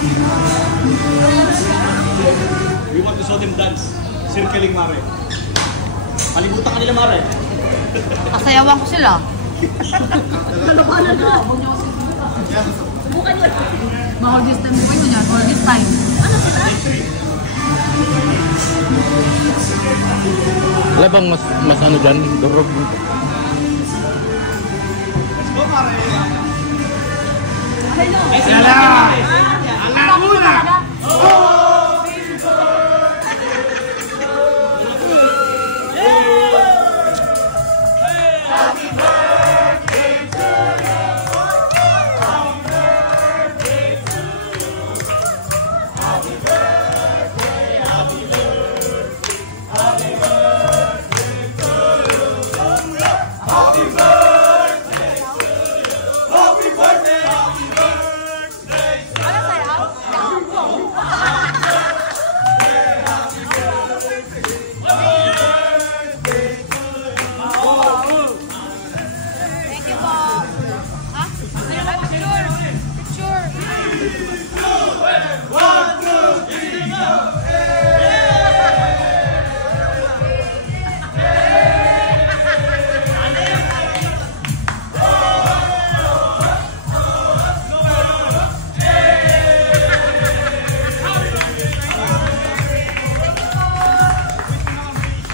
We want to show them dance. Circling, Mare. Kalimutan ka nila, Mare. Kasayawan ko sila. Subukan nyo. Mga this time mo yun yan, or this time. Ano sila? Wala bang mas ano dyan? Dobro. Let's go, Mare. Hello. Ang muna!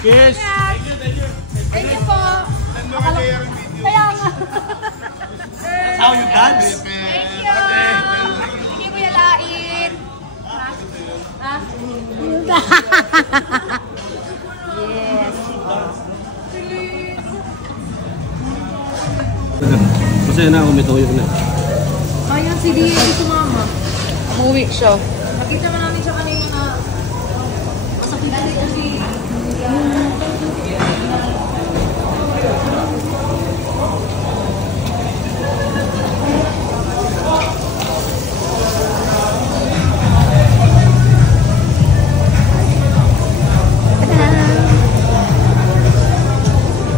Yes! Thank you po. Kaya nga. That's how you dance? Thank you. Thank you, Kuya Lait. Ha? Yes. Masaya na ako, may toyo na. Kaya si Dia sumama. Umuwi siya. Nakita mo namin siya kanina na masakit na rin kasi.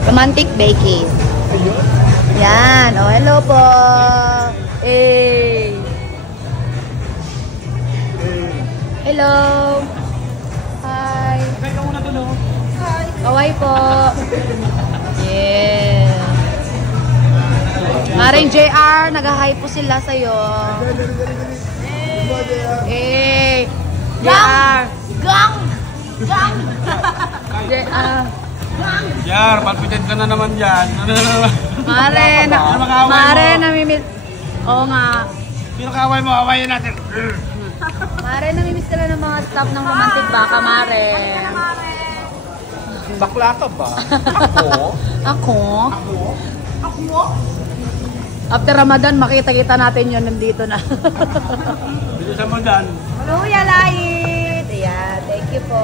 Romantic baking. Yan. Oh, hello po. Hey. Hello. Hi. Teka muna to, no? Hi. Kaway po. Yeah. Maring JR, nag-hi po sila sa'yo. Hey. JR. Gang! Gang! JR. Yar, palpitin ka na naman dyan. Ano na naman? Mare, namimiss. Oo nga. Sino kaway mo? Awayin natin. Mare, namimiss ka lang ng mga staff ng Romantic Baka, Mare. Bakla ka ba? Ako? Ako? Ako? After Ramadan, makita-kita natin yun nandito na. Bilisan mo dyan. Hello, Kuya Lait. Ayan, thank you po.